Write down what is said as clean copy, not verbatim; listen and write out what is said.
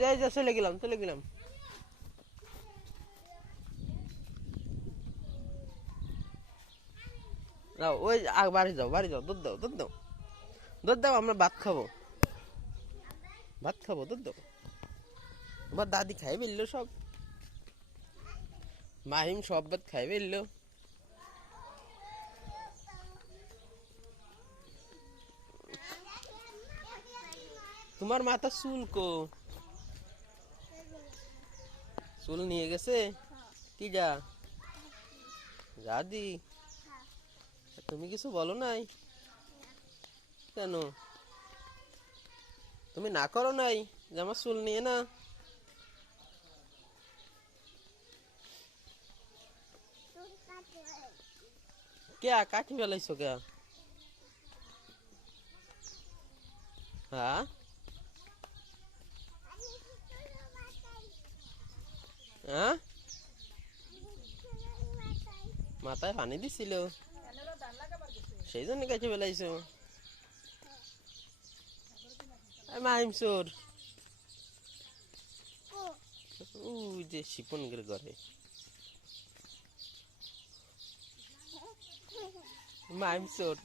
যে চলে গেলাম চলে গেলাম। যাও ওই বাড়ি যাও দুধ দাও দুধ দাও দুধ দাও, আমরা ভাত খাবো দুধ দাও। আমার দাদি খাই বেললো সব, মাহিম সব ভাত খাই বেললো। তোমার মাথা চুল কো? চুল নিয়ে গেছে কি দাদি? তুমি কিছু বলো নাই কেন? তুমি না করো নাই যে আমার চুল নিয়ে না? কে কাটি ফেলাইছো কে? হ্যাঁ হ্যাঁ, মাথায় পানি দিছিল সেই জন্য কেটে ফেলাইছো। মাহিম চোর, ওই যে শিপনের ঘরে মাহিম চোর।